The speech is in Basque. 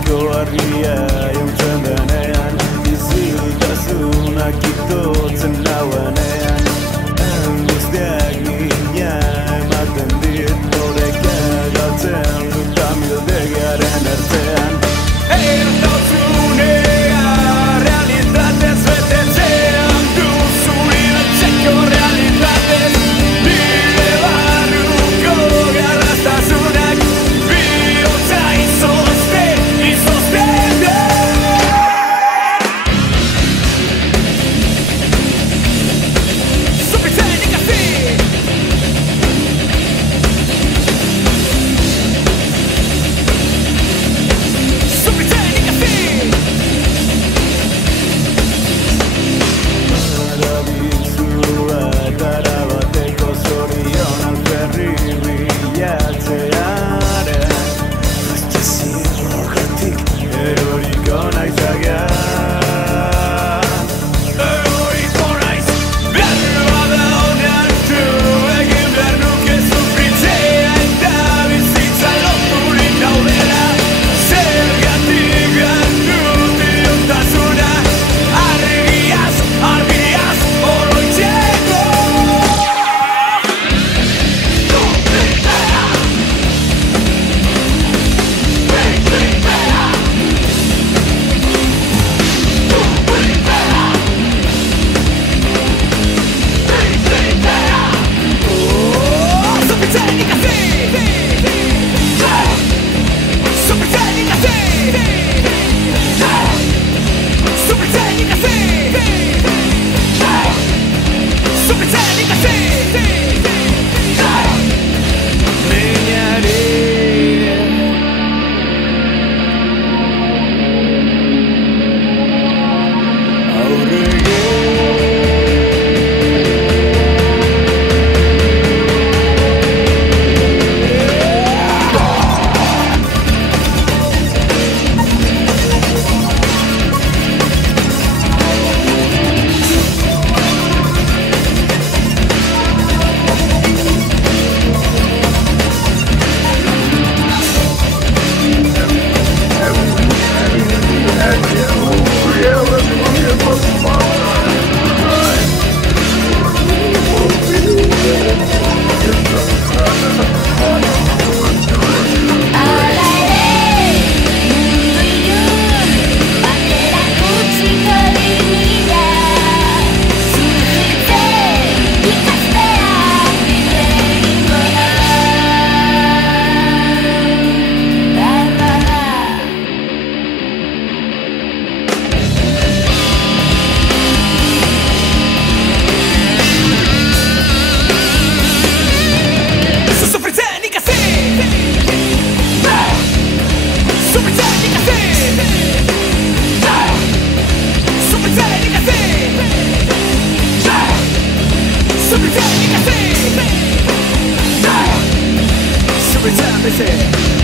Arteko argia jauntzen denean Bizitasunak itotzen nauenean Guztiak mina ematen dit Horeka galtzen dut amildegiaren ertzean Ertauzunea realitatez betetzean Duzun iretzeko realitatez Nire barruko garrastasunak Bihotza izozte, izozte Zubitzen ikasi Zubitzen ikasi Arabitzua darabateko zorion alferri bilatzearen Beste zirrogatik eroriko naizagean Eroriko naiz Behar da onartu egin behar nuke sufritzea Eta bizitza loturik daudela Zergatik dut iontasuna Argiaz, argiaz, oroitzeko Zubitzen ikasi Zubitzen ikasi Zubitzen ikasi Zubitzen ikasi Minari Zubitzen ikasi Zubitzen ikasi Zubitzen ikasi Zubitzen ikasi Zubitzen ikasi